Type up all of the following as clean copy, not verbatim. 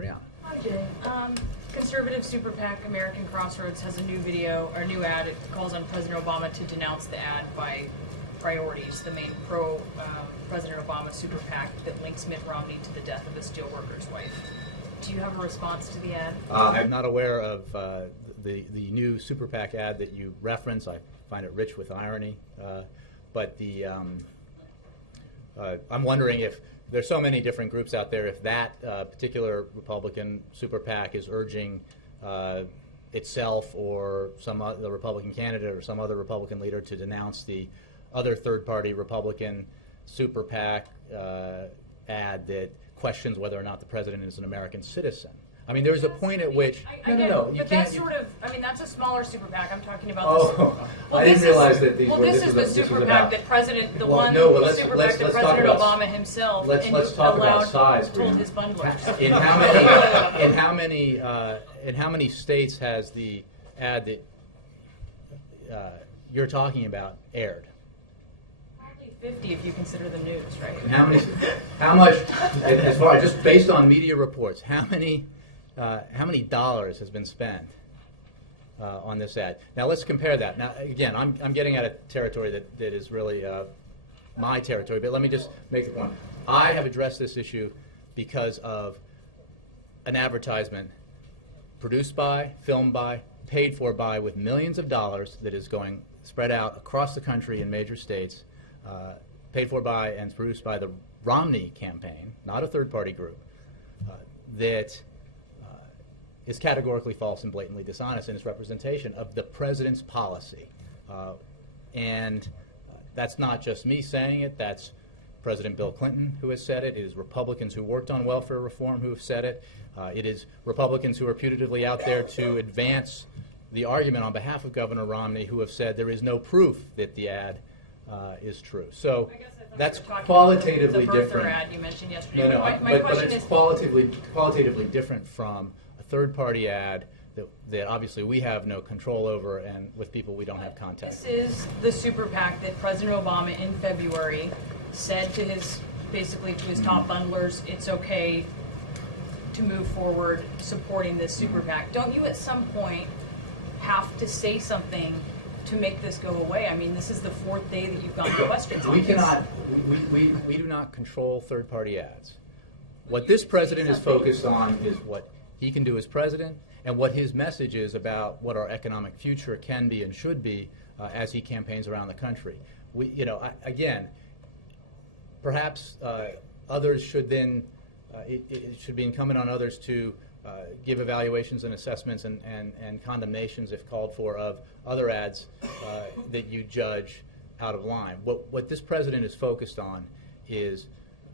Brianna. Hi, Jay. Conservative super PAC American Crossroads has a new video, or new ad. It calls on President Obama to denounce the ad by Priorities, the main pro-President Obama super PAC that links Mitt Romney to the death of a steelworker's wife. Do you have a response to the ad? I'm not aware of the new super PAC ad that you reference. I find it rich with irony. But the I'm wondering if there's so many different groups out there, if that particular Republican super PAC is urging itself or the Republican candidate or some other Republican leader to denounce the other third-party Republican super PAC ad that questions whether or not the president is an American citizen. I mean, there's a point at which no. But that's sort of, I mean, that's a smaller super PAC. I'm talking about. Oh, I didn't realize that these were. Well, this is the super PAC that President, the one super PAC that President Obama himself let's talk about size. Told his bundlers. In how many states has the ad that you're talking about aired? 50 if you consider the news, right? And how much, as far just based on media reports, how many dollars has been spent on this ad? Now let's compare that. Now again, I'm getting at a territory that is really my territory, but let me just make the point. I have addressed this issue because of an advertisement produced by, filmed by, paid for by, with millions of dollars that is going spread out across the country in major states. Paid for by and produced by the Romney campaign, not a third-party group, that is categorically false and blatantly dishonest in its representation of the president's policy. And that's not just me saying it, that's President Bill Clinton who has said it. It is Republicans who worked on welfare reform who have said it. It is Republicans who are putatively out there to advance the argument on behalf of Governor Romney who have said there is no proof that the ad is true. So that's qualitatively different. Ad you mentioned yesterday. No, my but question it's is qualitatively different from a third-party ad that obviously we have no control over, and with people we don't have contact. This is the super PAC that President Obama in February said to his top bundlers, it's okay to move forward supporting this super PAC. Don't you at some point have to say something to make this go away? I mean, this is the fourth day that you've gotten questions on this. We do not control third-party ads. What this president is focused on is what he can do as president and what his message is about what our economic future can be and should be as he campaigns around the country. Again, perhaps others should then, it should be incumbent on others to give evaluations and assessments and condemnations, if called for, of other ads that you judge out of line. What this president is focused on is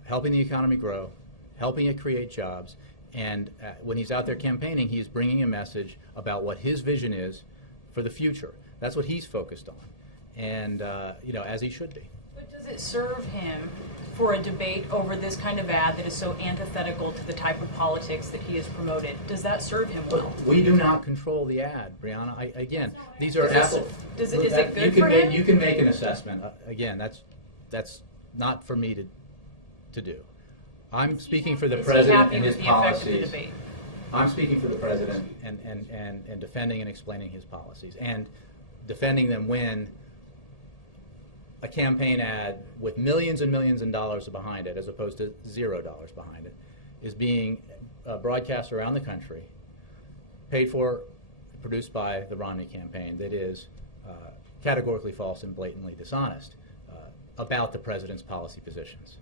helping the economy grow, helping it create jobs, and when he's out there campaigning, he's bringing a message about what his vision is for the future. That's what he's focused on, and as he should be. But does it serve him for a debate over this kind of ad that is so antithetical to the type of politics that he has promoted? Does that serve him well? We do not control the ad, Brianna. Again, these are Apple. Is it good for him? You can make an assessment. Again, that's not for me to do. I'm speaking for the president and his policies. I'm speaking for the president and defending and explaining his policies and defending them when a campaign ad with millions and millions of dollars behind it, as opposed to $0 behind it, is being broadcast around the country, paid for, produced by the Romney campaign, that is categorically false and blatantly dishonest about the president's policy positions.